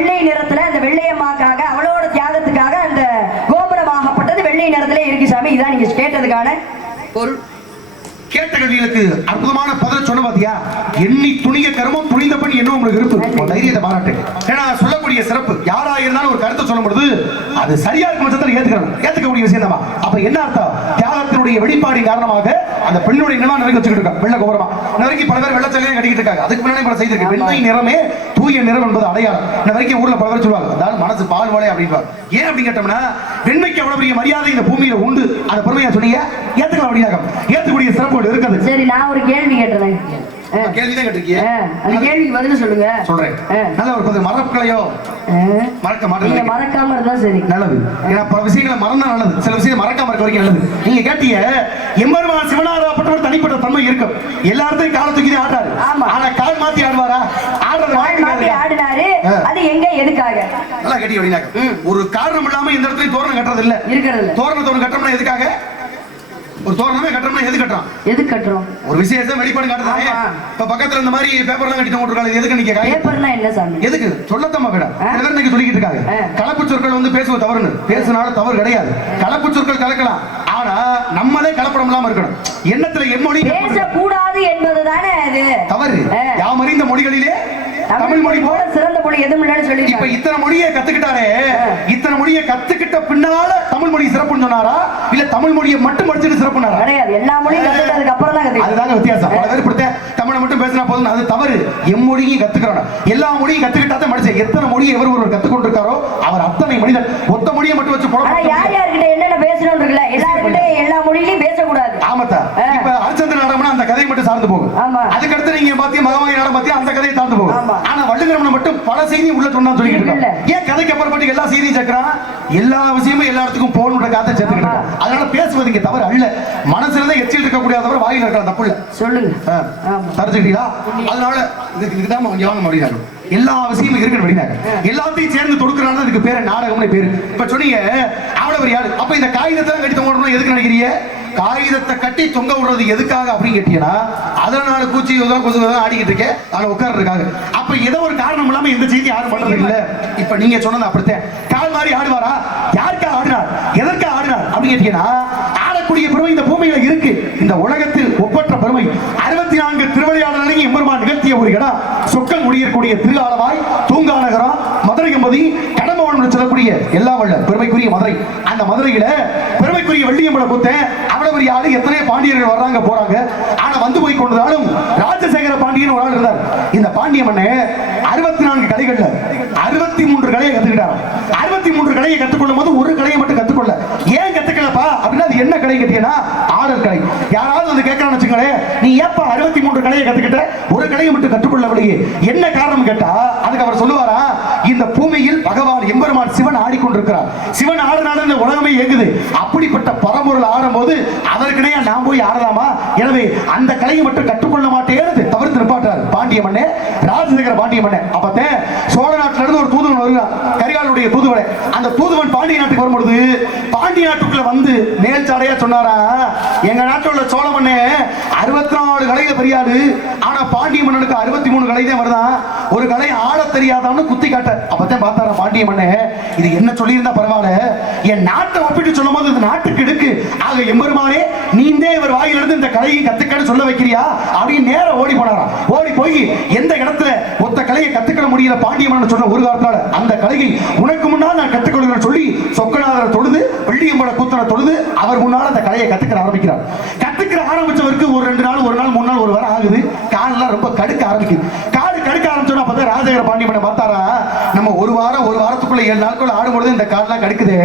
வெள்ளை நிறத்துல அந்த வெள்ளையம்மாக்காக அவளோட தியாகத்துக்காக அந்த கோபுரமாகப்பட்டது வெள்ளை நிறத்திலே இருக்கு சாமி. இதான் நீங்க கேட்டதுக்கான பொருள். கேட்ட கல்விகளுக்கு அற்புதமான பதில் சொன்ன பாத்தியா? எண்ணி துணிய கர்மம் துணிந்த பணி என்ன உங்களுக்கு இருக்கு தைரியத்தை பாராட்டு. ஏன்னா சொல்லக்கூடிய சிறப்பு யாரா இருந்தாலும் ஒரு கருத்தை சொல்லும் பொழுது அது சரியா இருக்கும் பட்சத்தில் ஏத்துக்கக்கூடிய விஷயம் தான். அப்ப என்ன அர்த்தம்? தியாகத்தினுடைய வெளிப்பாடு காரணமாக அந்த பெண்ணுடைய நிலம் நிறைய வச்சுக்கிட்டு இருக்காங்க. வெள்ள கோபுரமா வரைக்கும் பல பேர் வெள்ளச்சலையும் கட்டிக்கிட்டு இருக்காங்க. அதுக்கு முன்னாடி பல செய்திருக்கு. வெண்மை நிறமே தூய நிறம் என்பது அடையாளம். இந்த வரைக்கும் ஊர்ல பல பேர் சொல்லுவாங்க அதாவது மனசு பால் வாழை அப்படின்பாங்க. ஏன் அப்படின்னு கேட்டோம்னா வெண்மைக்கு அவ்வளவு பெரிய மரியாதை இந்த பூமியில உண்டு. அந்த பெருமையா சொன்னீங்க ஏத்துக்கலாம் அப்படின்னாங்க. ஏத்துக்கூடிய சிறப்பு இருக்குது. சரி, நான் ஒரு கேள்வி கேட்டேன். கேள்விதான் கேட்டிருக்கீங்க. அந்த கேள்விக்கு பதில் சொல்லுங்க. சொல்றேன். நல்ல ஒரு பதில். மறக்கலையோ மறக்க மாட்டேங்க. மறக்காம இருந்தா சரி, நல்லது. ஏன்னா பல விஷயங்களை மறந்தா நல்லது, சில விஷயம் மறக்காம இருக்க வரைக்கும் நல்லது. நீங்க கேட்டீங்க எம்பெருமான் சிவனாராப்பட்டவர் தனிப்பட்ட தன்மை இருக்கும். எல்லாத்தையும் கால தூக்கி ஆடுறாரு. ஆனா கால் மாத்தி ஆடுவாரா? ஆடுறது ஆடினாரு. அது எங்க எதுக்காக? நல்லா கேட்டி அப்படின்னா ஒரு காரணம் இல்லாம இந்த இடத்துல தோரணம் கட்டுறது இல்ல. இருக்கிறது தோரணம் கட்டணும்னா எதுக்காக? ஒரு தோரணமே கட்டறோம்னா எது கட்டறோம்? ஒரு விசேஷம் வெளிப்பாடு காட்டுறாங்க. இப்ப பக்கத்துல இந்த மாதிரி பேப்பர்லாம் கட்டி போட்டுருக்காங்க. எதுக்கு நீங்க பேப்பர்னா என்ன சாமி? எதுக்கு சொல்லத்தம்மா வேடா எதற்கு சொல்லிட்டு இருக்காங்க. கலப்பு சொற்கள் வந்து பேசுவது தவறுன்னு. பேசினாலும் தவறு கிடையாது. கலப்பு சொற்கள் கலக்கலாம். ஆனா நம்மளே கலப்படம் இல்லாம இருக்கணும். எண்ணத்துல எம்மொழி பேச கூடாது என்பதுதானே அது தவறு. யாமறிந்த மொழிகளிலே தமிழ் மொழி போல சிறந்த மொழி எதுவும் இல்லைன்னு சொல்லி இப்ப இத்தனை மொழியை கத்துக்கிட்டாரே, இத்தனை மொழியை கத்துக்கிட்ட பின்னால தமிழ் மொழி சிறப்புன்னு சொன்னாரா இல்ல தமிழ் மொழியை மட்டும் படிச்சுட்டு சிறப்புனாரா? கிடையாது, எல்லா மொழியும் கத்துக்கிட்டதுக்கு அப்புறம் தான் கத்துக்கிட்டது. அதுதாங்க வித்தியாசம். பல பேர் இப்படி தமிழை மட்டும் பேசினா போதும், அது தவறு. எம்மொழியும் கத்துக்கிறோம். எல்லா மொழியும் கத்துக்கிட்டா தான் மனுஷன். எத்தனை மொழியை எவர் ஒருவர் கத்துக்கொண்டிருக்காரோ அவர் அத்தனை மனிதன். ஒத்த மொழியை மட்டும் வச்சு போட யார் யார்கிட்ட என்னென்ன பேசணும் இருக்குல்ல, எல்லாருக்கிட்ட எல்லா மொழியிலையும் பேசக்கூடாது. ஆமாத்தா. இப்ப அரிச்சந்திர நாடகம்னா அந்த கதையை மட்டும் சார்ந்து போகும். அதுக்கடுத்து நீங்க பாத்தீங்க மகமாயி நாடகம் பாத்தீங்க அந்த கதையை சார்ந்து போகும். ஆனா வள்ளுவரமனை மட்டும் பல செய்தி உள்ள சொன்னா சொல்லிட்டு இருக்காங்க. ஏன் கதைக்கு அப்புறப்பட்டு எல்லா செய்தியும் சேர்க்கிறான்? எல்லா விஷயமும் எல்லா இடத்துக்கும் போகணுன்ற காத்த சேர்த்துக்கிட்டு. அதனால பேசுவது இங்க தவறு அல்ல. மனசுல தான் எச்சில் இருக்கக்கூடிய தவிர வாயில் இருக்கிற தப்பு இல்ல. சொல்லுங்க தெரிஞ்சுக்கிட்டீங்களா? அதனால இதுதான் யோகம் அப்படின்னாங்க. எல்லா விஷயமும் இருக்கு அப்படின்னாங்க. எல்லாத்தையும் சேர்ந்து தொடுக்கிறாங்க. அதுக்கு பேரு நாடகம்னு பேரு. இப்ப சொன்னீங்க அவ்வளவு யாரு? அப்ப இந்த காகிதத்தை கட்டி தொங்கணும் எதுக்கு நினைக்கிறீங்க? காகிதத்தை கட்டி தொங்க விடுறது எதுக்காக அப்படின்னு கேட்டீங்கன்னா அதனால பூச்சி கொஞ்சம் ஆடிக்கிட்டு இருக்கேன் அதுல உட்கார்றதுக்காக. அப்ப ஏதோ ஒரு காரணம் இல்லாம இந்த செய்தி யாரும் பண்றது இல்ல. இப்ப நீங்க சொன்னது அப்படித்தான். கால் மாதிரி ஆடுவாரா? யாருக்கா ஆடினார்? எதற்கா ஆடினார் அப்படின்னு கேட்டீங்கன்னா ஆடக்கூடிய பெருமை இந்த பூமியில இருக்கு. இந்த உலகத்தில் ஒப்பற்ற பெருமை 64 திருவிளையாடலையும் எம்பெருமான் நிகழ்த்திய ஒரு இடம் சொக்கல் முடியக்கூடிய திருஆலவாய் தூங்காநகரம் மதுரை என்பதி கடம்பவனம் சொல்லக்கூடிய எல்லா வல்ல பெருமைக்குரிய மதுரை. அந்த மதுரையில பெருமைக்குரிய வெள்ளியம்பல கூத்த அவ்வளவு பெரிய ஆளு எத்தனையோ பாண்டியர்கள் வர்றாங்க போறாங்க. ஆனா வந்து போய் கொண்டதாலும் ராஜசேகர பாண்டியன் ஒரு ஆள் இருந்தார். இந்த பாண்டிய மன்னன் 64 கலைகள்ல 63 கலையை கத்துக்கிட்டார். 63 கலையை கத்துக்கொள்ளும் போது ஒரு கலையை மட்டும் கத்துக்கொள்ள. ஏன் கத்துக்கலப்பா அப்படின்னா அது என்ன கலை கேட்டீங்கன்னா ஆடல் கலை. யாராவது வந்து கேட்கறான்னு வச்சுங்களேன், நீ ஏப்பா 63 கலையை கத்துக்கிட்ட ஒரு கலையை மட்டும் கற்றுக்கொள்ளவில்லையே என்ன காரணம் கேட்டா அதுக்கு அவர் சொல்லுவாரா, இந்த பூமியில் பகவான் எம்பெருமான் சிவன் ஆடிக்கொண்டிருக்கிறார். சிவன் ஆடுனால இந்த உலகமே இயங்குது. அப்படிப்பட்ட பரம்பொருள் ஆடும் போது அதற்கிடையே நான் போய் ஆடலாமா? எனவே அந்த கலையை மட்டும் கற்றுக்கொள்ள மாட்டேன்னு தவிர்த்து நிப்பாட்டார் பாண்டிய மன்னே, ராஜசேகர பாண்டிய மன்னே. அப்பத்தே சோழ நாட்டில இருந்து ஒரு தூதுவன் வருகிறான், கரிகாலனுடைய தூதுவனை. அந்த தூதுவன் பாண்டிய நாட்டுக்கு வரும்பொழுது பாண்டிய நாட்டுக்குள்ள வந்து மேல் சாடையா சொன்னாரா, எங்க நாட்டில் உள்ள சோழ மன்னே 64 கலையில பெரியாரு, ஆனா பாண்டிய மன்னனுக்கு 63 கலை தான் வருதான். ஒரு கலை ஆட தெரியாதான்னு குத்தி காட்ட. அப்பதான் பார்த்தாரா பாண்டிய மன்னே, இது என்ன சொல்லியிருந்தா பரவாயில்ல, என் நாட்டை ஒப்பிட்டு சொல்லும் போது இந்த நாட்டுக்கு இருக்கு. ஆக எம்பெருமானே நீந்தே இவர் வாயிலிருந்து இந்த கலையை கத்துக்கன்னு சொல்ல வைக்கிறியா அப்படின்னு நேரம் ஓடி போனாராம். ஓடி போய் எந்த இடத்துல ஒத்த கலையை கத்துக்கிற முடியல பாண்டிய மன்னன் சொன்ன ஒரு காலத்தால அந்த கலையை உனக்கு முன்னால் நான் கற்றுக்கொள்கிறேன் சொல்லி சொக்கநாதரை தொழுது வெள்ளியம்பல கூத்தனை தொழுது அவர் முன்னால் அந்த கலையை கத்துக்கிற ஆரம்பிக்கிறார். கத்துக்கிற ஆரம்பிச்சவருக்கு ஒரு 2 நாள் ஒரு நாள் 3 நாள் ஒரு வாரம் ஆகுது. காலெல்லாம் ரொம்ப கடுக்க ஆரம்பிக்குது. காடு கடுக்க ஆரம்பிச்சோன்னா பார்த்தா ராஜசேகர பாண்டிய மன்னன் பார்த்தாரா, நம்ம ஒரு வாரத்துக்குள்ள 7 நாட்கள் ஆடும்பொழுது இந்த காலெல்லாம் கடுக்குது.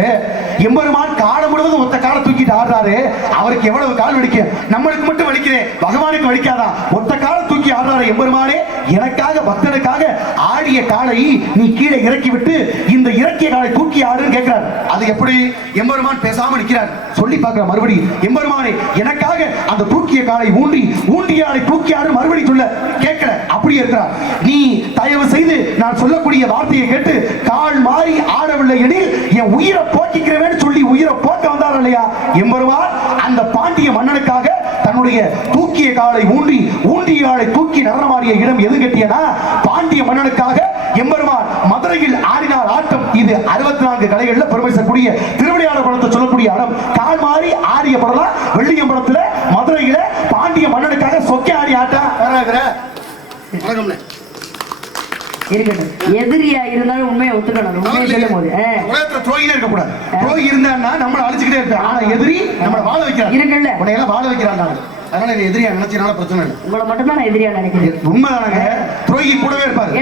எம்பெருமான் காலம் முழுவதும் ஒத்த காலை தூக்கிட்டு ஆடுறாரு. அவருக்கு எவ்வளவு கால் வலிக்கும், நம்மளுக்கு மட்டும் வலிக்குது, பகவானுக்கு வலிக்காதா? ஒத்த காலை தூக்கி ஆடுறாரு எம்பெருமானே. எனக்காக பக்தனுக்காக ஆடிய காலை நீ கீழே இறக்கி விட்டு இந்த இறக்கிய காலை தூக்கி ஆடுன்னு கேட்கிறார். அது எப்படி? எம்பெருமான் பேசாம நிற்கிறார். சொல்லி பார்க்கிற மறுபடி எம்பெருமானே எனக்காக அந்த தூக்கிய காலை ஊண்டிய காலை தூக்கி ஆடு மறுபடி சொல்ல கேட்கல. அப்படியே இருக்கிறார். நீ தயவு செய்து நான் சொல்லக்கூடிய வார்த்தையை கேட்டு கால் மாறி ஆடவில்லை எனில் என் உயிரை போக்கிக்கிறேன்னு சொல்லி உயிரை போக்க வந்தார் இல்லையா எம்பெருமான். அந்த பாண்டிய மன்னனுக்காக தன்னுடைய தூக்கிய காலை ஊண்டிய காலை தூக்கி நடனமாடிய இடம் எது கட்டியனா பாண்டிய மன்னனுக்காக எம்பெருமான் மதுரையில் ஆடினார் ஆட்டம். இது 64 கலைகள்ல பெருமை கூடிய திருவிளையாடல் படத்தை சொல்லக்கூடிய இடம். கால் மாறி ஆடிய படம் தான் வெள்ளியம்பலத்துல மதுரையில பாண்டிய மன்னனுக்காக சொக்கே ஆடி ஆட்டம். எதிரியா இருந்தாலும் உண்மையை ஒத்துக்கணும். உண்மையை சொல்லும் போது உலகத்துல துரோகினே இருக்க கூடாது. துரோகி இருந்தான்னா நம்மள அழிச்சுக்கிட்டே இருக்க. ஆனா எதிரி நம்மள வாழ வைக்கிறான். இருக்குல்ல, உன்னையெல்லாம் வாழ வைக்கிறான். அதனால எதிரியா நினைச்சனால பிரச்சனை இல்லை. உங்களை மட்டும் தான் நான் எதிரியா நினைக்கிறேன். உண்மைதானங்க. துரோகி கூடவே இருப்பாரு.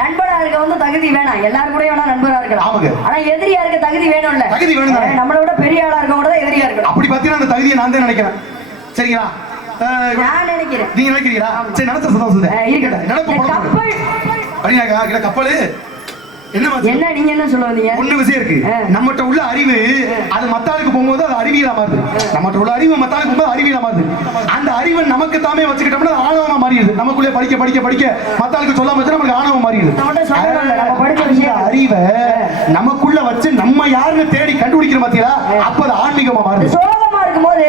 நண்பரா இருக்க வந்து தகுதி வேணாம். எல்லாரும் கூட வேணா நண்பரா இருக்கலாம். ஆனா எதிரியா இருக்க தகுதி வேணும்ல. தகுதி வேணும். நம்மள விட பெரிய ஆளா இருக்க கூட எதிரியா இருக்கணும். அப்படி பார்த்தீங்கன்னா அந்த தகுதியை நான் தான் நினைக்கிறேன். சரிங்களா? நான் நினைக்கிறேன். நீங்க நினைக்கிறீங்களா? சரி, நடத்த சந்தோஷம். இருக்கட்டும். நடப்பு அப்படின்னா கப்பல் என்ன நீங்க என்ன சொல்ல வந்தீங்க? ஒண்ணு விஷயம் இருக்கு. நம்மகிட்ட உள்ள அறிவு அது மத்தாளுக்கு போகும்போது அது அறிவியலா மாறுது. நம்மகிட்ட உள்ள அறிவு மத்தாளுக்கு போகும்போது அறிவியலா மாறுது. அந்த அறிவை நமக்கு தாமே வச்சுக்கிட்டோம்னா ஆணவமா மாறிடுது. நமக்குள்ளே படிக்க படிக்க படிக்க மத்தாளுக்கு சொல்லாம வச்சு நமக்கு ஆணவம் மாறிடுது. அறிவை நமக்குள்ள வச்சு நம்ம யாருன்னு தேடி கண்டுபிடிக்கிற பாத்தீங்களா? அப்ப அது ஆன்மீகமா மாறுது. சோகமா இருக்கும்போது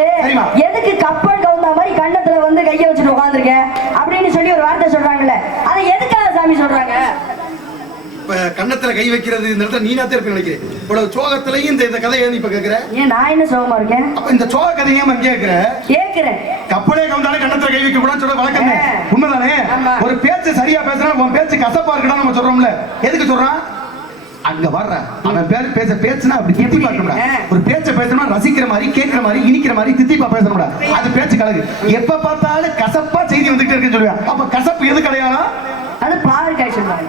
எதுக்கு கப்பல் கவுந்த மாதிரி கண்ணத்துல வந்து கைய வச்சுட்டு உட்கார்ந்துருக்க அப்படின்னு சொல்லி ஒரு வார்த்தை சொல்றாங்கல்ல, அதை எதுக்காக சாமி சொல்றாங்க? கண்ணத்துல கை வைக்கிறது இந்த இடத்துல நீனா தான் நினைக்கிறேன். இவ்வளவு சோகத்திலையும் இந்த கதையை இப்ப கேக்குற. ஏன் நான் என்ன சோகமா இருக்கேன்? அப்ப இந்த சோக கதையை நான் கேக்குறேன். கப்பலே கவுந்தாலே கண்ணத்துல கை வைக்க கூடாது சொல்ற வழக்கம் உண்மைதானே? ஒரு பேச்சு சரியா பேசுறா, உன் பேச்சு கசப்பா இருக்குடா நம்ம சொல்றோம்ல. எதுக்கு சொல்றான்? அங்க வர்ற அவன் பேச பேச்சுனா அப்படி தித்தி பார்க்கணும். ஒரு பேச்ச பேசணும்னா ரசிக்கிற மாதிரி, கேட்கிற மாதிரி, இனிக்கிற மாதிரி தித்திப்பா பேசணும்டா. அது பேச்சு கலகு. எப்ப பார்த்தாலும் கசப்பா செய்தி வந்துட்டே இருக்குன்னு சொல்லுவேன். அப்ப கசப்பு எது கிடையாது? அது பாவக்காய் சொல்றாங்க.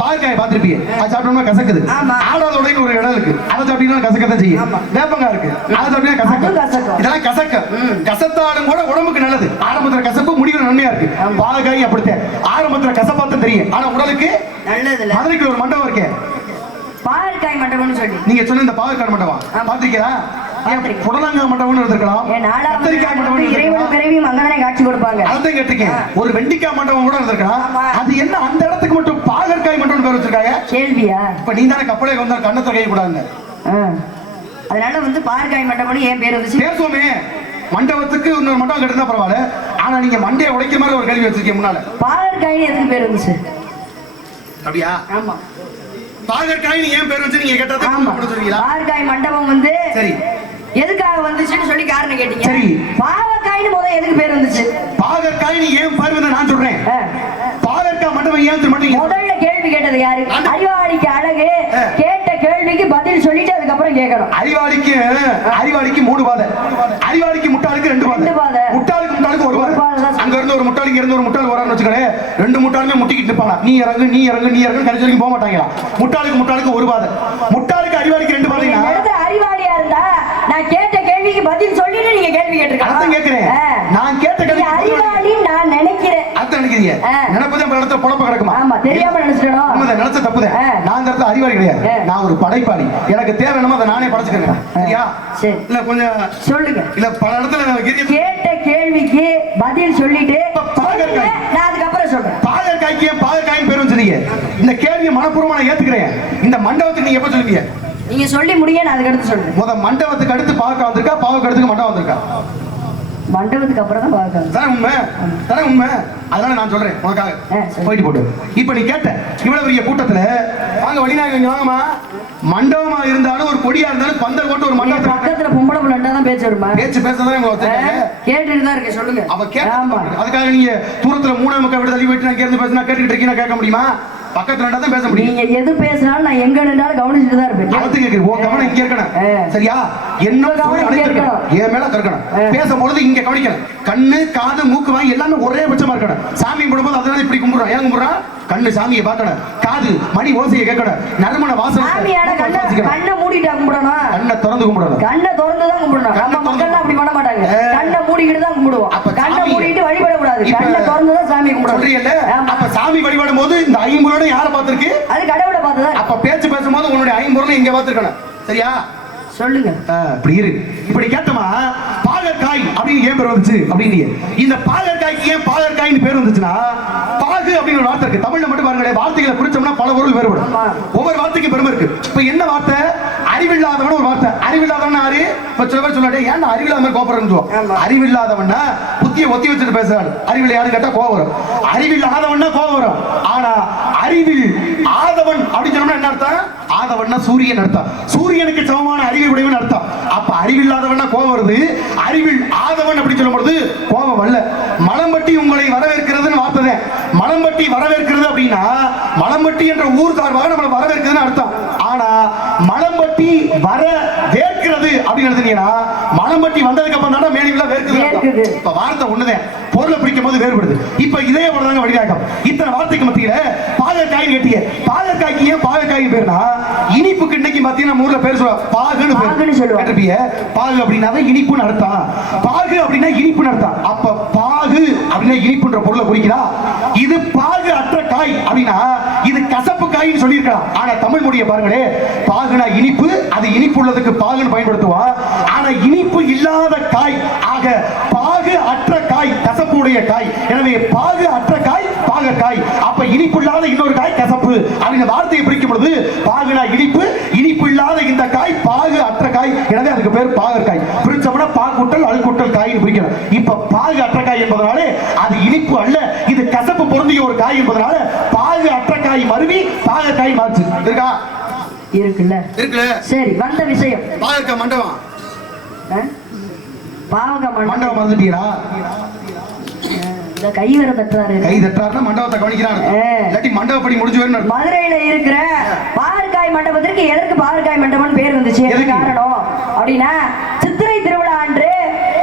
பாவக்காய் பாத்திருப்பீங்க. அது சாப்பிட்டோம்னா கசக்குது. ஆடாதோட ஒரு இடம் இருக்கு. அதை சாப்பிட்டீங்கன்னா கசக்கத்தான் செய்யும். வேப்பங்காய் இருக்கு. அதை சாப்பிட்டீங்கன்னா கசக்கும். இதெல்லாம் கசக்க. கசத்தாடும் கூட உடம்புக்கு நல்லது. ஆரம்பத்துல கசப்பு, முடிவு நன்மையா இருக்கு. பாவக்காய் அப்படித்தான். ஆரம்பத்துல கசப்பாத்தான் தெரியும். ஆனா உடலுக்கு நல்லது. மதுரைக்கு ஒரு மண்டபம் இருக்கு, பாவக்காய் மண்டபம்னு சொல்லி. நீங்க சொன்ன இந்த பாவக்காய் மண்டபம் பாத்திருக்கீங்களா? புடலங்காய் மண்டபம்னு இருந்திருக்கலாம். கத்திரிக்காய் மண்டபம் இறைவன் பிறவி மங்கனே காட்சி கொடுப்பாங்க. அதான் கேட்டிருக்கேன். ஒரு வெண்டிக்காய் மண்டபம் கூட இருந்திருக்கலாம். அது என்ன அந்த இடத்துக்கு மட்டும் பாகற்காய் மண்டபம் பேர் வச்சிருக்காங்க? கேள்வியா? இப்ப நீ தானே கப்பலே வந்தா கண்ணத்தை கை கூடாதுங்க. அதனால வந்து பாகற்காய் மண்டபம்னு ஏன் பேர் வந்துச்சு? பேசுவோமே. மண்டபத்துக்கு இன்னொரு மண்டபம் கட்டிருந்தா பரவாயில்ல. ஆனா நீங்க மண்டையை உடைக்கிற மாதிரி ஒரு கேள்வி வச்சிருக்கீங்க முன்னால. பாகற்காய் எதுக்கு பேர் வந்துச்சு? அப்படியா? ஆமா. பாகற்காய் ஏன் பேர் வச்சு நீங்க கேட்டா பாகற்காய் மண்டபம் வந்து சரி எதுக்காக வந்துச்சுன்னு சொல்லி காரணம் கேட்டீங்க. சரி, பாவக்காய்னு முதல்ல எதுக்கு பேர் வந்துச்சு? பாகற்காய் ஏன் பேர் வந்து நான் சொல்றேன். பாகற்காய் மண்டபம் ஏன் சொல்றீங்க? முதல்ல கேள்வி கேட்டது யாரு? அறிவாளிக்கு அழகு. கேட்ட கேள்விக்கு பதில் சொல்லிட்டு அதுக்கப்புறம் கேட்கணும். அறிவாளிக்கு 3 பாதை. அறிவாளிக்கு முட்டாளுக்கு 2 பாதை. முட்டாளுக்கு ஒரு பாதை. அங்க இருந்து ஒரு முட்டாளுக்கு இருந்து ஒரு முட்டாள் வரான்னு வச்சுக்கோங்க. 2 முட்டாளுமே முட்டிக்கிட்டு இருப்பாங்க. நீ இறங்கு கடைசி வரைக்கும் போக மாட்டாங்களா? முட்டாளுக்கு ஒரு பாதை. முட்டாளுக்கு அறிவாளிக்கு 2 பாதை. அறிவாளியா இருந்தா நான் கேட்ட கேள்விக்கு பதில் சொல்லிட்டு நீங்க கேள்வி கேட்டிருக்கீங்க. கேக்குறேன். நான் கேட்ட கேள்வி அறிவாளி நான் நினைக்கிறேன். அத நினைக்கிறீங்க. நினைப்பதே நம்ம இடத்துல பொழப்ப கிடக்குமா? ஆமா, தெரியாம நினைச்சிட்டோம். நம்ம நினைச்ச தப்புதே. நான் அந்த இடத்துல அறிவாளி கிடையாது. நான் ஒரு படைப்பாளி. எனக்கு தேவையானமா அதை நானே படைச்சுக்கிறேன். சரியா? சரி. இல்ல கொஞ்சம் சொல்லுங்க. இல்ல பல இடத்துல நான் கேட்ட கேள்விக்கு பதில் சொல்லிட்டு நான் அதுக்கு அப்புறம் சொல்றேன். பாகற்காய்க்கு பேர் வச்சிருக்கீங்க. இந்த கேள்வியை மனப்பூர்வமா நான் ஏத்துக்கிறேன். இந்த மண்டபத்துக்கு நீங்க எப்ப சொல்லுவீங்க? நீங்க சொல்லி முடிய நான் அதுக்கு அடுத்து சொல்றேன். முத மண்டபத்துக்கு அடுத்து பாவக்காய் வந்திருக்கா, பாவக்காய் அடுத்து மண்டபம் வந்திருக்கா? மண்டபத்துக்கு அப்புறம் தான் பாவக்காய். தானே உண்மை. அதனால நான் சொல்றேன் உனக்காக. போயிட்டு போட்டு இப்ப நீ கேட்ட இவ்வளவு பெரிய கூட்டத்துல வாங்க வெளிநாடு வாங்கம்மா. மண்டபமா இருந்தாலும் ஒரு கொடியா இருந்தாலும் பந்தல் போட்டு ஒரு மண்டபத்துல பக்கத்துல பொம்பளை பிள்ளை தான் பேச்சு வருமா? பேச்சு பேசதான் கேட்டுட்டு தான் இருக்கு. சொல்லுங்க. அப்ப கேட்க அதுக்காக நீங்க தூரத்துல 3 முக்கா விட தள்ளி போயிட்டு நான் கேட்டு பேசினா கேட்டுக்கிட்டு இருக்கீங்கன்னா கேட்க முடியுமா? பக்கத்துல தான் பேச முடியும். நீங்க எது பேசினாலும் நான் எங்க நின்றாலும் கவனிச்சுட்டு தான் இருப்பேன். அது கேக்குது. ஓ கவனம் இங்க இருக்கணும். சரியா? என்ன கவனம் இங்க இருக்கணும். ஏன் மேல கறக்கணும். பேசும்போது இங்க கவனிக்கணும். கண்ணு காது மூக்கு வாய் எல்லாமே ஒரே பட்சமா இருக்கணும். சாமி கும்பிடும்போது அதனால இப்படி கும்பிடுறோம். ஏன் கும்பிடுறோம்? கண்ணு சாமியை பார்க்கணும். காது மணி ஓசையை கேட்கணும். நறுமண வாசனை. கண்ணை மூடிட்டா கும்பிடணும். கண்ணை திறந்து கும்பிடணும். கண்ணை திறந்து தான் கும்பிடணும். நம்ம மக்கள் அப்படி பண்ண மாட்டாங்க. கண்ணை மூடிக்கிட்டு தான் கும்பிடுவோம். அப்ப கண்ணை மூடிட்டு வழிபடக்கூடாது. கண்ணை திறந்து தான் சாமி கும்பிடணும். அப்ப சாமி வழிபடும் போது இந்த 5 யாரை பார்த்திருக்கு? அது கடவுளை பார்த்ததா. அப்ப பேச்சு பேசும்போது உன்னுடைய 5 இங்க பார்த்திருக்கணும். சரியா? சொல்லுங்க. இப்படி இரு. இப்படி கேட்டமா பாகற்காய் அப்படின்னு ஏன் பேர் வந்துச்சு அப்படின்னு. இந்த பாகற்காய்க்கு ஏன் பாகற்காய்னு பேர் வந்துச்சுன்னா பாகு அப்படின்னு ஒரு வார்த்தை இருக்கு. தமிழ்ல மட்டும் பாருங்களேன். வார்த்தைகளை குறிச்சோம்னா பல பொருள் வேறுபடும். ஒவ்வொரு வார்த்தைக்கும் பெருமை இருக்கு. இப்ப என்ன வார்த்தை? அறிவில்லாதவன் ஒரு வார்த்தை. அறிவில்லாதவன் யாரு? இப்ப சில பேர் சொல்லாட்டே ஏன் அறிவில்லாத கோபுரம். அறிவில்லாதவன்னா புத்திய ஒத்தி வச்சுட்டு பேசுறாரு. அறிவில்லை யாரு கேட்டா கோபுரம். அறிவில்லாதவன்னா கோபுரம். ஆனா அறிவில் ஆதவன் அப்படின்னு சொன்னா என்ன அர்த்தம்? ஆதவன்னா சூரியன் அர்த்தம். சூரியனுக்கு சமமான அறிவை உடையவன் அர்த்தம். அப்ப அறிவில்லாதவன்னா கோபம் வருது. அறிவில் ஆதவன் அப்படி சொல்லும் பொழுது கோபம் வரல. மலம்பட்டி உங்களை வரவேற்கிறதுன்னு வார்த்தை. மலம்பட்டி வரவேற்கிறது அப்படின்னா மலம்பட்டி என்ற ஊர் சார்பாக நம்மளை வரவேற்கிறதுன்னு அர்த்தம். ஆனா மலம்பட்டி வர வேர்க்கிறது அப்படின்னு மலம்பட்டி வந்ததுக்கு அப்புறம் தான் மேலிவில வேர்க்குது. இப்ப வார்த்தை ஒண்ணுதான், பொருளை பிடிக்கும் போது வேறுபடுது. இப்ப இதே போலதாங்க வடிவாக்கம். இத்தனை வார்த்தைக்கு மத்தியில பாகற்காய் கேட்டிய பாகற்காய்க்கு ஏன் பாகற்காய் பேருனா இனிப்புக்கு இன்னைக்கு மத்திய ஊர்ல பேர் சொல்ல பாகுன்னு சொல்லுவாங்க. பாகு அப்படின்னா இனிப்புன்னு அர்த்தம். பாகு அப்படின்னா இனிப்புன்னு அர்த்தம். அப்ப பாகு அப்படின்னா இனிப்புன்ற பொருளை குறிக்கிறா. இது பாகு அற்ற காய் அப்படின்னா இது கசப்பு காய்னு சொல்லியிருக்கலாம். ஆனா தமிழ் மொழியை பாருங்களே, பாகுனா இனிப்பு, அது இனிப்பு உள்ளதுக்கு பாகுன்னு பயன்படுத்துவான். ஆனா இனிப்பு இல்லாத காய் ஆக பாகு அற்ற காய் கசப்புடைய காய். எனவே பாகு அற்ற காய் பாகற்காய். அப்ப இனிப்பு இல்லாத இன்னொரு காய் கசப்பு அப்படிங்கிற வார்த்தையை பிரிக்கும் பொழுது பாகுனா இனிப்பு, இனிப்பு இல்லாத இந்த காய் பாகு அற்ற காய். எனவே அதுக்கு பேர் பாகற்காய். பிரிச்சோம்னா பாகுட்டல் அல்குட்டல் காய்னு பிரிக்கணும். இப்ப பாகு அற்ற காய் என்பதனாலே அது இனிப்பு அல்ல, இது கசப்பு பொருந்திய ஒரு காய் என்பதனால பாகு அற்ற காய் மருவி பாகற்காய் மாற்று இருக்கா? இருக்குல்ல? இருக்குல்ல. சரி, வந்த விஷயம் பாகற்காய் மண்டபம். பாவக மண்டபம் வந்துட்டீங்களா? இந்த கை வர தட்டுறாரு. கை தட்டுறாருன்னா மண்டபத்தை கவனிக்கிறாரு. இல்லாட்டி மண்டபப்படி முடிஞ்சு வரணும். மதுரையில இருக்கிற பாகற்காய் மண்டபத்திற்கு எதற்கு பாகற்காய் மண்டபம்னு பேர் வந்துச்சு? எதுக்கு காரணம் அப்படின்னா சித்திரை திருவிழா அன்று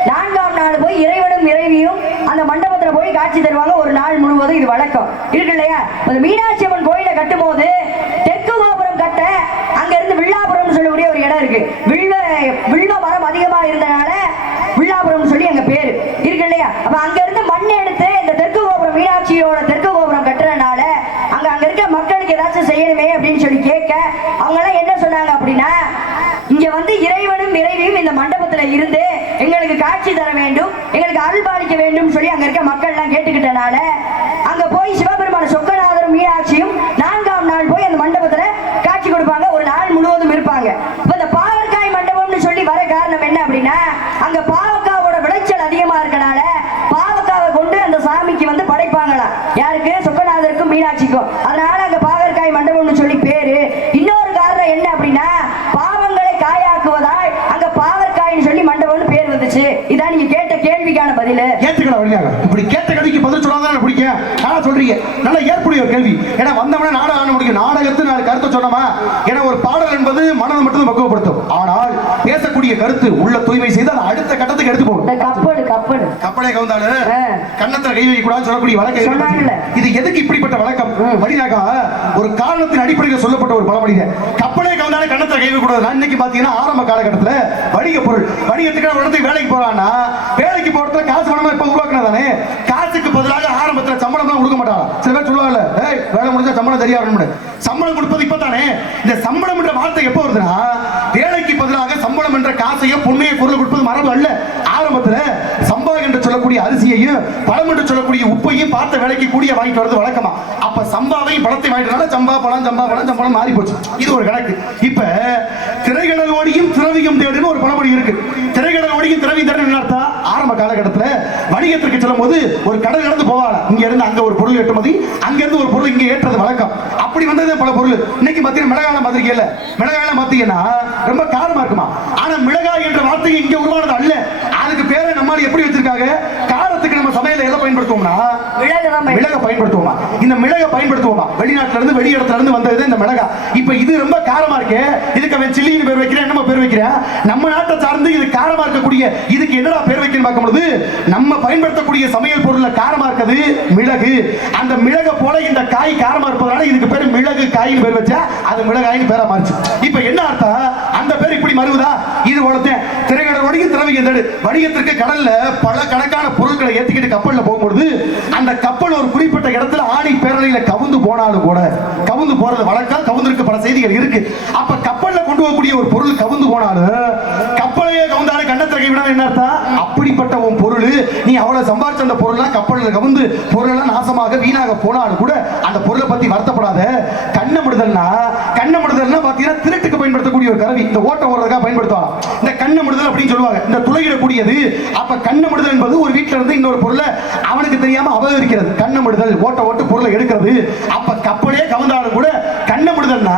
4ஆம் நாள் போய் இறைவனும் இறைவியும் அந்த மண்டபத்துல போய் காட்சி தருவாங்க. ஒரு நாள் முழுவதும் இது வழக்கம் இருக்கு இல்லையா? மீனாட்சி அம்மன் கோயிலை கட்டும் போது தெற்கு கோபுரம் கட்ட அங்க இருந்து வில்லாபுரம் சொல்லக்கூடிய ஒரு இடம் இருக்கு. வில்வ மரம் அதிகமா இருந்தனால வில்லாபுரம் சொல்லி அங்க பேரு இருக்கு இல்லையா? அப்ப அங்க இருந்து மண் எடுத்து இந்த தெற்கு கோபுரம் மீனாட்சியோட தெற்கு கோபுரம் கட்டுறதுனால அங்க இருக்க மக்களுக்கு ஏதாச்சும் செய்யணுமே அப்படின்னு சொல்லி கேட்க அவங்க எல்லாம் என்ன சொன்னாங்க அப்படின்னா, இங்க வந்து இறைவனும் இறைவியும் இந்த மண்டபத்துல இருந்து எங்களுக்கு காட்சி தர வேண்டும், எங்களுக்கு அருள்பாலிக்க வேண்டும் சொல்லி அங்க இருக்க மக்கள் எல்லாம் கேட்டுக்கிட்டனால அங்க போய் சிவபெருமான சொக்கநாதரும் மீனாட்சியும் 4ஆம் நாள் போய் அந்த மண்டபத்துல காட்சி கொடுப்பாங்க. ஒரு நாள் முழுவதும் இருப்பாங்க. இப்ப இந்த பாவற்காய் மண்டபம்னு சொல்லி வர காரணம் என்ன அப்படின்னா, அங்க பாவக்காவோட விளைச்சல் அதிகமா இருக்கனால பாவக்காவை கொண்டு அந்த சாமிக்கு வந்து படைப்பாங்களாம். யாருக்கு? சொக்கநாதருக்கும் மீனாட்சிக்கும். அதனால அங்க பாவற்காய் மண்டபம்னு சொல்லி பேரு. இன்னொரு காரணம் என்ன அப்படின்னா, பாவங்களை காயாக்குவதால் அங்க பாவற்காய்னு சொல்லி மண்டபம்னு பேர் வந்துச்சு. இதான் நீங்க கேட்ட கேள்விக்கான பதில். கேட்டுக்கலாம். இப்படி கேட்ட கேள்விக்கு பதில் சொன்னாதான் பிடிக்கும். ஆனா சொல்றீங்க நல்ல ஏற்புடைய ஒரு கேள்வி. ஏன்னா வந்தவன நாடகம் ஆட முடியும். நாடகத்து நான் கருத்தை சொன்னமா, ஏன்னா ஒரு பாடல் என்பது மனதை மட்டும் பக்குவப்படுத்தும். ஆனால் பேசக்கூடிய கருத்து உள்ள தூய்மை செய்து அதை அடுத்த கட்டத்துக்கு எடுத்து போகும். கப்பலை கவுந்தாலு கண்ணத்துல கை வைக்க கூடாது சொல்லக்கூடிய வழக்கம். இது எதுக்கு இப்படிப்பட்ட வழக்கம்? வழியாக ஒரு காரணத்தின் அடிப்படையில் சொல்லப்பட்ட ஒரு பழமொழி. கப்பலை கவுந்தாலே கண்ணத்துல கை வைக்க கூடாது. இன்னைக்கு பாத்தீங்கன்னா ஆரம்ப காலகட்டத்தில் வணிக பொருள் வணிகத்துக்கு ஒரு இடத்துக்கு வேலைக்கு போறான்னா, வேலைக்கு போறதுல காசு பணமா இப்ப உருவாக்குனதானே, காசுக்கு பதிலாக ஆரம்பத்துல சம்பளம் தான் கொடுக்க மாட்டாங்க. சில பேர் சொல்லுவாங்கல்ல, வேலை முடிஞ்சா சம்பளம் சரியா வரணும்னு. சம்பளம் கொடுப்பது இப்பதானே. இந்த சம்பளம் என்ற வார்த்தை எப்ப வருதுன்னா, வேலைக்கு பதிலாக சம்பளம் என்ற காசையும் பொண்ணையை பொருள் கொடுப்பது மரபு அல்ல. ஆரம்பத்துல சம்பா என்று சொல்லக்கூடிய அரிசியையும் பழம் என்று சொல்லக்கூடிய உப்பையும் பார்த்த வேலைக்கு கூடிய வாங்கிட்டு வரது வழக்கமா. அப்ப சம்பாவை பழத்தை வாங்கிட்டு சம்பா பழம் சம்பளம் மாறி போச்சு. இது ஒரு கணக்கு. இப்ப திரைகடல் ஓடியும் திரவியும் தேடுன்னு ஒரு பழமொழி இருக்கு. திரைகடல் ஓடியும் திரவியும் தேடுன்னு அர்த்தம். ஆரம்ப காலகட்டத்துல வணிகத்திற்கு செல்லும் போது ஒரு கடல் கடந்து போவாங்க. இங்க இருந்து அங்க ஒரு பொருள் ஏற்றுமதி, அங்க இருந்து ஒரு பொருள் இங்க ஏற்றது வழக்கம். அப்படி வந்தது பல பொருள். இன்னைக்கு மத்திய மிளகாய் மாதிரிக்கல. மிளகாய் மத்தியன்னா ரொம்ப காரமா இருக்குமா. ஆனா மிளகாய் என்ற வார்த்தை இங்க உருவானது அல்ல. அதுக்கு பேரை நம்மால எப்படி வச்சிருக்காங்க? காரத்துக்கு நம்ம சமையல எதை பயன்படுத்துவோம்னா மிளகை பயன்படுத்துவோமா. இந்த மிளகை பயன்படுத்துவோமா. வெளிநாட்டுல இருந்து வெளி இடத்துல இருந்து வந்தது இந்த மிளகா. இப்ப இது ரொம்ப காரமா இருக்கு. இதுக்கு அவன் சில்லின்னு பேர் வைக்கிறேன், என்னமா பேர் வைக்கிறேன்? நம்ம நாட்டை சார்ந்து இது காரமா இருக்கக்கூடிய இதுக்கு என்னடா பேர் வைக்கணும் பார்க்கும் பொழுது, நம்ம பயன்படுத்தக்கூடிய சமையல் பொருள்ல காரமா இருக்குது மிளகு. அந்த மிளகை போல இந்த காய் காரமா இருப்பதனால இதுக்கு பேர் மிளகு காய்னு பேர் வச்சா அது மிளகாய்னு பேரா மாறிச்சு. இப்ப என்ன அர்த்தம்? அந்த பேர் இப்படி மறுவுதா? இது போலத்தேன் திரைக்கடல் வணிகம் திரவியம் தேடு. வணிகத்திற்கு கடல்ல பல கணக்கான பொருட்களை ஏத்திக்கிட்டு கப்பல்ல போகும்போது அந்த கப்பல் ஒரு குறிப்பிட்ட இடத்துல ஆணி பேரலையில கவுந்து போனாலும் கூட, கவுந்து போறது வழக்கம், கவுந்திருக்கு பல செய்திகள் இருக்கு. அப்ப கப்பல்ல கொண்டு போகக்கூடிய ஒரு பொருள் கவுந்து போனாலும் கப்பலையே கவுந்தாலும் கண்ணத்துல கைவிடா என்ன அர்த்தம்? அப்படிப்பட்ட உன் பொருள் நீ அவ்வளவு சம்பாதிச்ச அந்த பொருள்லாம் கப்பல்ல கவுந்து பொருளெல்லாம் நாசமாக வீணாக போனாலும் கூட அந்த பொருளை பத்தி வருத்தப்படாத. கண்ணமிடுதல்னா பாத்தீங்கன்னா திருட்டுக்கு பயன்படுத்தக்கூடிய ஒரு கருவி, இந்த ஓட்ட ஓடுறதுக்காக பயன்படுத்துவாங்க. இந்த கண்ணமிடுதல் அப்படின்னு சொல்லுவாங்க. இந்த துளையிடக்கூடியது. அப்ப கண்ணமிடுதல் என்பது ஒரு வீட்டுல இருந்து இன்னொரு பொருளை அவனுக்கு தெரியாம அபகரிக்கிறது. கண்ணமிடுதல், ஓட்ட பொருளை எடுக்கிறது. அப்ப கப்பலே கவுந்தாலும் கூட கண்ணமிடுதல்னா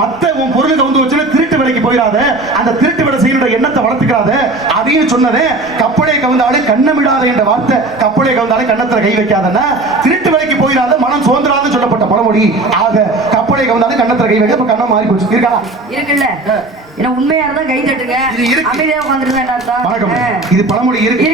மத்த உன் பொருளை கவுந்து வச்சு திருட்டு வேலைக்கு போயிடாத, அந்த திருட்டு வேலை செய்யற எண்ணத்தை வளர்த்துக்கிறாத அப்படின்னு சொன்னதே. கப்பலே கவுந்தாலும் கண்ணமிடாத என்ற வார்த்தை, கப்பலே கவுந்தாலும் கண்ணத்துல கை வைக்காதன்னா திருட்டு வேலைக்கு போயிடாத, மனம் சோர்ந்துடாத சொல்லப்பட்ட பழமொழி. ஆக கப்பலை கவுந்தாலும் கண்ணத்துல கை வைக்க கண்ணம் மாறி போச்சு. இருக்கா? இருக்குல்ல. ஏன்னா உண்மையா இருந்தா கை தட்டுங்க, அமைதியா உட்கார்ந்திருந்தா என்ன அர்த்தம்? வணக்கம். இது பழமொழி இருக்கு.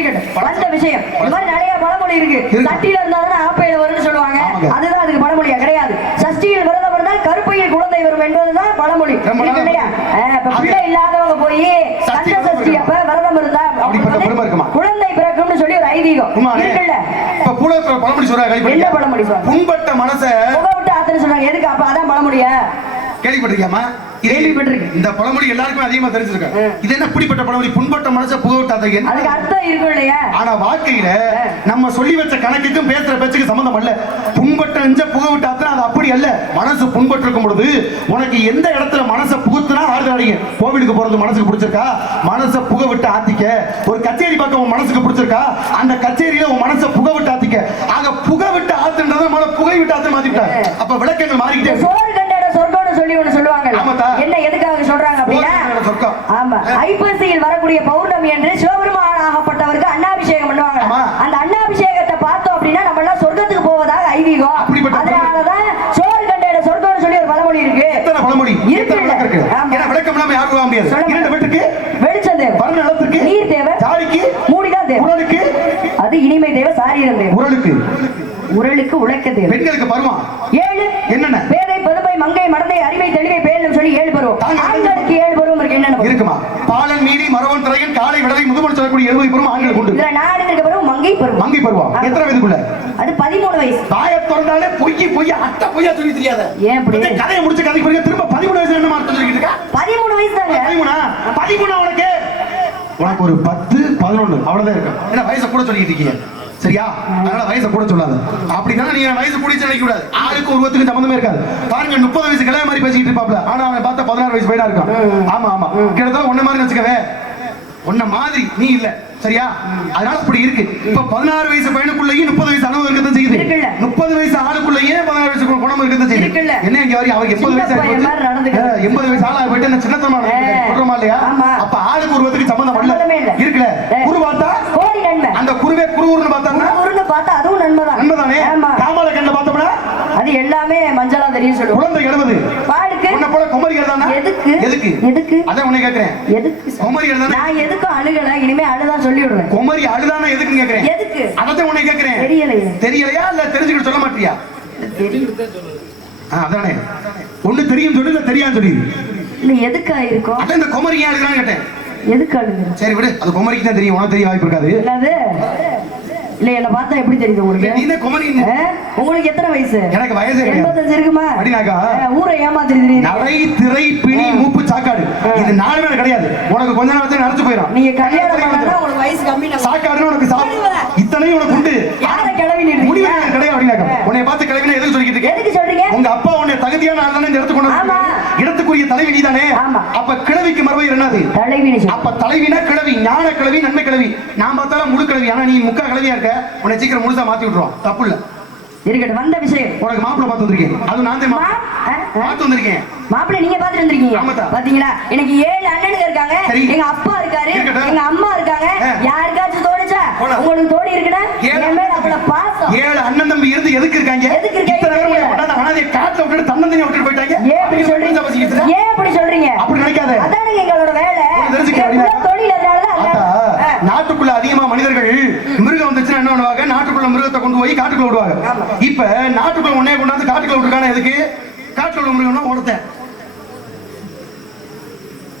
அந்த விஷயம் இந்த மாதிரி நிறைய பழமொழி இருக்கு. சட்டியில இருந்தாதான் ஆப்பையில வரும்னு சொல்லுவாங்க. அதுதான் அதுக்கு பழமொழியா கிடையாது. சஷ்டியில் விரதம் இருந்தால் கருப்பையில் குழந்தை வரும் என்பதுதான் பழமொழி. இல்லையா? இப்ப பிள்ளை இல்லாதவங்க போய் கந்த சஷ்டி அப்ப விரதம் இருந்தா குழந்தை பிறக்கும்னு சொல்லி ஒரு ஐதீகம் இருக்குல்ல. இப்ப பூலோகத்துல பழமொழி சொல்றாங்க. என்ன பழமொழி சொல்றாங்க? புண்பட்ட மனச புக விட்டு ஆத்துன்னு சொல்றாங்க. எதுக்கு? அப்ப அதான் பழமொழியா? கேள்விப்பட்டிருக்கியாமா? இந்த பழமொழி எல்லாருக்கும் அதிகமா தெரிஞ்சிருக்காங்க. இது என்ன பிடிப்பட்ட பழமொழி? புண்பட்ட மனச புக விட்டாதீங்க. அதுக்கு அர்த்தம் இருக்கும் இல்லையா? ஆனா வாழ்க்கையில நம்ம சொல்லி வச்ச கணக்குக்கும் பேசுற பேச்சுக்கு சம்பந்தம் அல்ல. புண்பட்ட நெஞ்ச புக விட்டாத்தா அது அப்படி அல்ல. மனசு புண்பட்டு இருக்கும் பொழுது உனக்கு எந்த இடத்துல மனசை புகுத்துனா ஆறுதல் அடைங்க. கோவிலுக்கு போறது மனசுக்கு பிடிச்சிருக்கா? மனசை புக விட்டு ஆத்திக்க. ஒரு கச்சேரி பார்க்க உன் மனசுக்கு பிடிச்சிருக்கா? அந்த கச்சேரியில உன் மனசை புக விட்டு ஆத்திக்க. ஆக புக விட்டு ஆத்துன்றத மன புகை விட்டு ஆத்து மாத்திட்டாங்க. அப்ப விளக்கங்கள் மாறிக்கிட்டே சொர்க்கம்னு சொல்லி ஒன்னு சொல்லுவாங்க. என்ன எதுக்காக சொல்றாங்க அப்படின்னா, ஆமா, ஐப்பசியில் வரக்கூடிய பௌர்ணமி என்று சிவபெருமான் ஆகப்பட்டவருக்கு அன்னாபிஷேகம் பண்ணுவாங்க. அந்த அன்னாபிஷேகத்தை பார்த்தோம் அப்படின்னா நம்ம எல்லாம் சொர்க்கத்துக்கு போவதாக ஐதீகம். அதனாலதான் சோறு கண்ட சொர்க்கம்னு சொல்லி ஒரு பழமொழி இருக்கு. பழமொழி இருக்கு. ஏன்னா விளக்கம் இல்லாம யாரும் வாங்க முடியாது. இரண்டு வீட்டுக்கு வெளிச்சம் தேவை, பரந்த நிலத்துக்கு நீர் தேவை, சாரிக்கு மூடிதான் தேவை, உரலுக்கு அது இனிமை தேவை, சாரீரம் தேவை, உரலுக்கு உழைக்க தேவை, பெண்களுக்கு பருவம் 7 என்னென்ன பேதை பதுமை மங்கை மடந்தை அறிவை தெளிவை பேரும் சொல்லி 7 பருவம். ஆண்களுக்கு 7 பருவம் இருக்கு. என்னென்ன இருக்குமா? பாலன் மீறி மரவன் திரையன் காலை விடலை முதுமன் சொல்லக்கூடிய 70 பருவம் ஆண்களுக்கு உண்டு. இதுல 4 இருக்க பருவம் மங்கை பருவம். மங்கை பருவம் எத்தனை வயதுக்குள்ள? அது 13 வயசு. தாய திறந்தாலே பொய் அட்ட பொய்யா சொல்லி தெரியாத. ஏன் இப்படி கதையை முடிச்சு கதைக்கு போய் திரும்ப 13 வயசுல என்ன மார்க் சொல்லிட்டு இருக்கா? 13 வயசு தாங்க. 13 உனக்கு ஒரு 10 11 அவ்வளவுதான் இருக்கு. என்ன வயசை கூட சொல்லிட்டு இருக்கீங்க? சரியா? அதனால வயசை கூட சொல்லாத. அப்படின்னா நீங்க வயசு கூடி நினைக்க கூடாது. ஆளுக்கு ஒருவத்துக்கு சம்பந்தமே இருக்காது. பாருங்க 30 வயசு கல்யாணம் மாதிரி பேசிக்கிட்டு இருப்பாப்ல. ஆனா அவன் பார்த்தா 16 வயசு பையனா இருக்கான். ஆமா கிட்டத்தட்ட ஒன்ன மாதிரி வச்சுக்கவே. ஒன்ன மாதிரி நீ இல்ல. சரியா? அதனால அப்படி இருக்கு. இப்ப 16 வயசு பையனுக்குள்ளேயே 30 வயசு அனுபவம் இருக்கதான் செய்யுது. 30 வயசு ஆளுக்குள்ளேயே 16 வயசு குணம் இருக்கதான் செய்யுது. என்ன இங்க வரையும் அவருக்கு 80 வயசு 80 வயசு ஆளா போயிட்டு என்ன சின்னத்தனமா சொல்றோமா இல்லையா? அப்ப ஆளுக்கு ஒருவத்துக்கு சம்பந்தம் இல்ல இருக்குல்ல. குரு பார்த்தா கோடி நன்மை. அந்த குருவே குருன்னு பார்த்தா அதுவும் நன்மைதான். நன்மைதானே? காமால கண்ண பார்த்தோம்னா அது எல்லாமே மஞ்சளா தெரியும் சொல்லுவோம். குழந்தை எழுவது பாலுக்கு உன்ன போல குமரி எழுதானா? எதுக்கு அதான் உன்னை கேக்குறேன். எதுக்கு குமரி எழுதானா? நான் எதுக்கு அழுகல, இனிமே அழுதா சொல்லி விடுறேன். குமரி அழுதானா எதுக்கு கேக்குறேன்? எதுக்கு அதான் உன்னை கேக்குறேன். தெரியலையா இல்ல தெரிஞ்சுக்கிட்டு சொல்ல மாட்டியா? அதானே ஒண்ணு தெரியும் சொல்லு, இல்ல தெரியான்னு சொல்லி இல்ல. எதுக்கா இருக்கும்? அதான் இந்த குமரி ஏன் அழுகிறான்னு கேட்டேன். எதுக்கு அழுகுற? சரி விடு, அது குமரிக்கு தான் தெரியும், உனக்கு தெரிய வாய்ப்பு இருக்காது. இல்ல என்ன பார்த்தா எப்படி தெரியுது உங்களுக்கு? நீங்க குமரி. உங்களுக்கு எத்தனை வயசு? எனக்கு வயசு 85 இருக்குமா? அப்படினாக்கா ஊரை ஏமாத்திடுறீங்க. நரை திரை பிணி மூப்பு சாக்காடு இது 4 பேர் கிடையாது. உனக்கு கொஞ்ச நாள் வச்சு நடந்து போயிடும். நீங்க கல்யாணம் பண்ணா உங்களுக்கு வயசு கம்மி. சாக்காடுன்னு உனக்கு இத்தனையும் உனக்கு உண்டு. யார கிளவி நீங்க முடிவு கிடையாது அப்படினாக்கா உன்னை பார்த்து கிளவினா எதுக்கு சொல்லிட்டு இருக்கீங்க? எதுக்கு சொல்றீங்க? உங்க அப்பா உன்னை தகுதியான ஆள் தானே இந்த இடத்துக்கு கொண்டு வந்தாரு. இடத்துக்குரிய தலைவி நீதானே. அப்ப கிழவிக்கு மறுபடியும் என்னது? தலைவி. அப்ப தலைவினா கிழவி, ஞான கிழவி, நன்மை கிழவி. நான் பார்த்தாலும் முழு கிழவி. ஆனா நீ முக்கா கிழவியா இருக்க. உன்னை சீக்கிரம் முழுசா மாத்தி விட்டுருவோம். தப்பு இல்ல. இருக்கட்டும். வந்த விஷயம் உனக்கு மாப்பிள்ளை பார்த்து வந்திருக்கேன். அது நான் தான் பார்த்து வந்திருக்கேன். மாப்பிள்ளை நீங்க பார்த்து வந்திருக்கீங்க. பாத்தீங்களா? எனக்கு 7 அண்ணனுங்க இருக்காங்க. எங்க அப்பா இருக்காரு, எங்க அம்மா இருக்காங்க. யாருக்காச்சும் தோணுச்சா? உங்களுக்கு தோணி இருக்குன்னா என் மேல அவ்வளவு பாசம். 7 அண்ணன் தம்பி இருந்து எதுக்கு இருக்காங்க? அனாதை காட்டுல விட்டு தன்னந்தனியா விட்டுட்டு போயிட்டாங்க. ஏன் இப்படி சொல்றீங்க? ஏன் இப்படி சொல்றீங்க? அப்படி நினைக்காத. அதானே எங்களோட வேலை. தொழில். அதனால நாட்டுக்குள்ள அதிகமா மனிதர்கள் மிருகம் வந்துச்சுன்னா என்ன பண்ணுவாங்க? நாட்டுக்குள்ள மிருகத்தை கொண்டு போய் காட்டுக்குள்ள விடுவாங்க. இப்ப நாட்டுக்குள்ள ஒன்னே கொண்டாந்து காட்டுக்குள்ள விட்டுருக்கான எதுக்கு? காட்டுக்குள்ள மிருகம்னா ஒருத்தன்,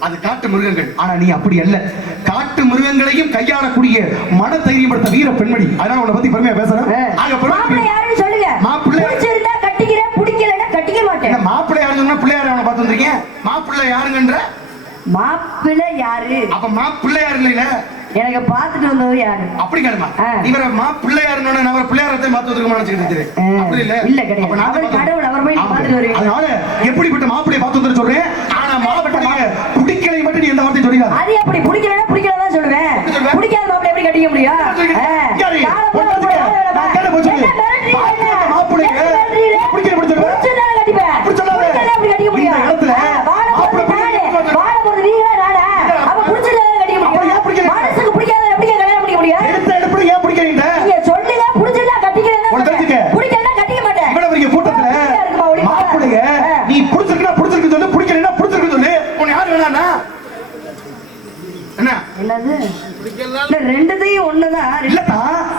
அது காட்டு மிருகங்கள். ஆனா நீ அப்படி அல்ல. காட்டு மிருகங்களையும் கையாளக்கூடிய மன தைரியம் படுத்த வீர பெண்மணி. அதனால உன்னை பத்தி பெருமையா பேசுறேன். மாப்பிள்ளை யாருன்னு சொல்லுங்க. மாப்பிள்ளை பிடிச்சிருந்தா கட்டிக்கிறேன், பிடிக்கலன்னா கட்டிக்க மாட்டேன். மாப்பிள்ளை யாருன்னு சொன்னா பிள்ளையார அவனை பார்த்து வந்திருக்கீங்க. மாப்பிள்ளை யாருங்கன்ற? மாப்பிள்ளை யாரு? அப்ப மாப்பிள்ளை யாரு இல்ல எனக்கு பாத்துட்டு வந்தது யாரு? அப்படி கேளுமா. இவர மாப்பிள்ளையாருன்னு நான் பிள்ளையாரத்தை மாத்து வந்திருக்க நினைச்சுக்கிட்டு. அப்படி இல்ல. இல்ல கிடையாது. அவர் கடவுள். அவர் போய் பாத்துட்டு வருவீங்க. அதனால எப்படிப்பட்ட மாப்பிள்ளையை பார்த்து வந்து சொல்றேன். ஆனா மாப்பிள்ளை பிடிக்காது. அது எப்படி பிடிக்கலன்னா பிடிக்கலதான் சொல்லுவேன். எப்படி சொல்லுவேன்? பிடிக்காத மாப்பிள்ளை எப்படி கட்டிக்க முடியும்? இங்க இரு. காலை பூரா ஒருத்தருக்கு நான் கேட்ட போச்சு. என்ன மிரட்டுறீங்க? மாப்பிள்ளைக்கு என்ன மிரட்டுறீங்க? பிடிக்கல பிடிச்சிருக்க. பிடிச்சதானே கட்டிப்பேன். அப்படி சொல்லாத. பிடிக்கலன்னா எப்படி கட்டிக்க முடியும்? இந்த இடத்துல வாழ போறது நானு. வாழ போறது நீங்களா நானா? அப்ப பிடிச்சதானே கட்டிக்க அப்ப ஏன் முடியும்? பிடிக்கல? மனசுக்கு பிடிக்காத எப்படி கல்யாணம் பண்ணிக்க முடியும்? எடுத்த எடுப்புல ஏன் பிடிக்கிறீங்க? நீங்க சொல்லுங்க, பிடிச்சதா கட்டிக்கிறேன்னு உனக்கு தெரிஞ்சுக்க. பிடிக்கலன்னா கட்டிக்க மாட்டேன். இவ்வளவு பெரிய கூட்டத்துல மாப்பிள்ளைங்க நீ பிடிச்சிருக்கா பிடிச்சிருக்கு சொல்லு, பிடிக்கலன்னா பிடிச்சிருக்கு சொல்லு. உன்னை யாரு வேணானா? என்ன? என்னது? இல்ல, ரெண்டுத்தையும் ஒண்ணுதான். இல்லடா,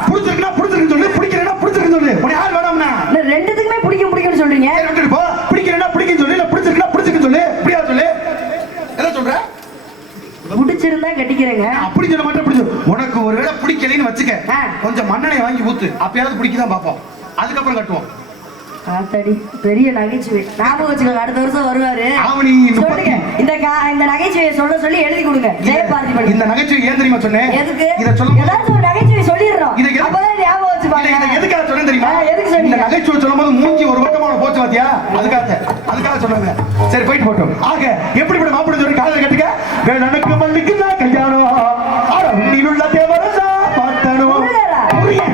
பிடிச்சிருக்கா பிடிச்சிருக்கு சொல்லு, பிடிக்கலன்னா பிடிச்சிருக்கு சொல்லு. உன்னை யாரு வேணாம்னா? இல்ல, ரெண்டுத்துக்குமே பிடிக்கும்னு சொல்றீங்க. ஏய், ரெண்டு போ. பிடிக்கலன்னா பிடிக்கும் சொல்லு, இல்ல பிடிச்சிருக்கா பிடிச்சிருக்கு சொல்லு. இப்படியா சொல்லு. என்ன சொல்ற? பிடிச்சிருந்தா கட்டிக்கிறேங்க. அப்படி சொல்ல மாட்டேன். பிடிச்சு உனக்கு ஒருவேளை பிடிக்கலைன்னு வச்சுக்க, ஆ. கொஞ்சம் மண்ணெண்ணெய் வாங்கி ஊத்து, அப்பயாவது பிடிக்குதான் பாப்போம், அதுக்கப்புறம் கட்டுவோம். ஆத்தாடி, பெரிய நகைச்சுவை. ஞாபகம் வச்சுக்கோங்க, அடுத்த வருஷம் வருவாரு. ஆவணி சொல்லுங்க, இந்த நகைச்சுவையை சொல்ல சொல்லி எழுதி கொடுங்க. ஜெயபாரதி பண்ணி. இந்த நகைச்சுவை ஏன் தெரியுமா சொன்னேன்? எதுக்கு? இத சொல்லும் போது ஏதாச்சும் ஒரு நகைச்சுவை சொல்லிடுறோம். இத எதுக்கு? அப்பதான் ஞாபகம் வச்சுப்பாங்க. இத எதுக்காக சொன்னேன் தெரியுமா? எதுக்கு இந்த சொன்னீங்க? நகைச்சுவை சொல்லும்போது மூஞ்சி ஒரு பக்கமான போச்சு பாத்தியா, அதுக்காக சொன்னாங்க. சரி, போயிட்டு போட்டோம். ஆக எப்படிப்பட்ட மாப்பிள்ளை சொல்லி காதல் கட்டுக்க, வேணனுக்கு மல்லிக்கு தான் கல்யாணம், ஆட உன்னில் உள்ள தேவரசா பார்த்தனும் புரியன்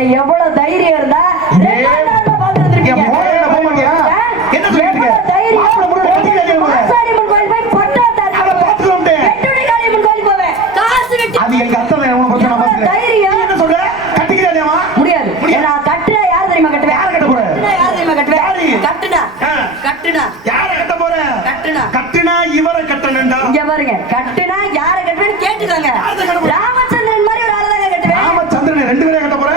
உங்கள்ட்ட எவ்வளவு தைரியம் இருந்தா ரெண்டாவது நாள் பார்த்து வந்திருக்கீங்க. போக மாட்டியா? என்ன சொல்லிட்டு எவ்வளவு தைரியம்? மாசாணியம்மன் கோயில் போய் பட்டா எட்டுடி காளியம்மன் கோயில் போவேன். காசு கட்டி அது எங்க அத்தை எவ்வளவு தைரியம்? என்ன சொல்ற? கட்டிக்கிறியாமா? முடியாது. நான் கட்டுனா யார் தெரியுமா கட்டுவேன்? யார கட்ட போற? கட்டுனா யார் தெரியுமா கட்டுவேன்? கட்டுனா கட்டுனா யார கட்ட போற? கட்டுனா கட்டுனா இவரை கட்டணும்டா. இங்க பாருங்க, கட்டுனா யார கட்டுவேன்னு கேட்டுக்கோங்க. ராமச்சந்திரன் மாதிரி ஒரு ஆளு தான் கட்டுவேன். ராமச்சந்திரன் ரெண்டு பேரையும் கட்ட போற?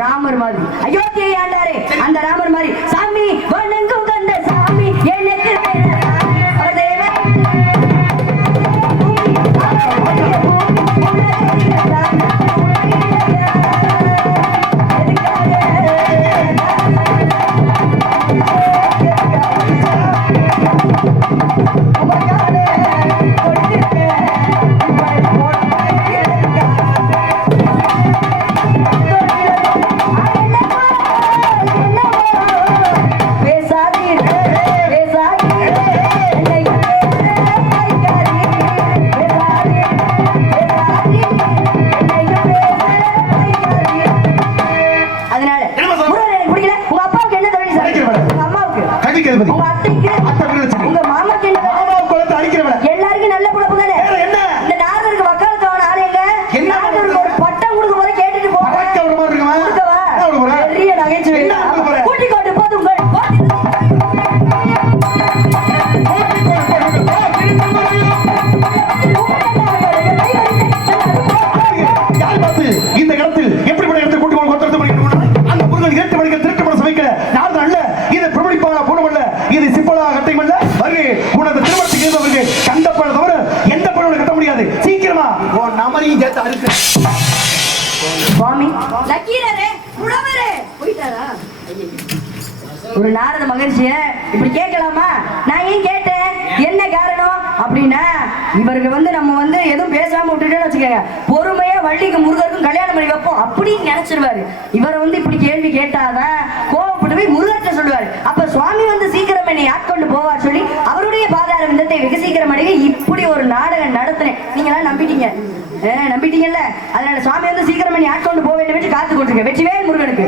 ராமர் மாதிரி அயோத்தியை ஆண்டாரே அந்த ராமர் மாதிரி. சாமி வணங்கும் கந்த சாமி எனக்கு உங்க அத்தைக்கு உங்க மாமாக்கு எல்லாருக்கும் நல்ல குழப்பம் தானே. இந்த நாரதருக்கு வக்காலத்து ஆன ஆளு எங்க? நாரதருக்கு ஒரு பட்டம் கொடுக்கும் போது கேட்டுட்டு போறேன். பெரிய நகைச்சுவை. கூட்டிக் கொண்டு போது உங்கள் இந்த இடத்தில் எப்படிப்பட்ட இடத்தை கூட்டி அந்த முருகன் 8 மணிக்கு திருட்டு சமைக்கிற நாள் அல்ல. இது பிரபலிப்பான பூனமல்ல, இது சிப்பலா கட்டைமல்ல. வருகை உனது திருமணத்துக்கு இருந்தவருக்கு கண்ட பழம் தவிர எந்த பழம் கட்ட முடியாது. சீக்கிரமா நமரையும் சேர்த்து அறுக்கு. சுவாமி லக்கீரரே புடவரே போயிட்டாரா? ஒரு நாரத மகர்ஷிய இப்படி கேட்கலாமா? நான் ஏன் கேட்டேன், என்ன காரணம் அப்படின்னா, இவருக்கு நம்ம எதுவும் பேசாம விட்டுட்டேன்னு வச்சுக்கோங்க, பொறுமையா வள்ளிக்கு முருகருக்கும் கல்யாணம் பண்ணி வைப்போம் அப்படின்னு நினைச்சிருவாரு. இவரை இப்படி கேள்வி கேட்டாதான் கோவப்பட்டு போய் முருகர்கிட்ட சொல்லுவாரு. அப்ப சுவாமி சீக்கிரம் என்னை ஆட்கொண்டு போவார் சொல்லி அவருடைய பாதார விந்தத்தை வெகு சீக்கிரம் அடைய இப்படி ஒரு நாடகம் நடத்தினேன். நீங்க எல்லாம் நம்பிட்டீங்க, நம்பிட்டீங்கல்ல? அதனால சுவாமி சீக்கிரம் பண்ணி ஆட்கொண்டு போக வேண்டும் என்று காத்து கொண்டிருக்க. வெற்றிவேல் முருகனுக்கு.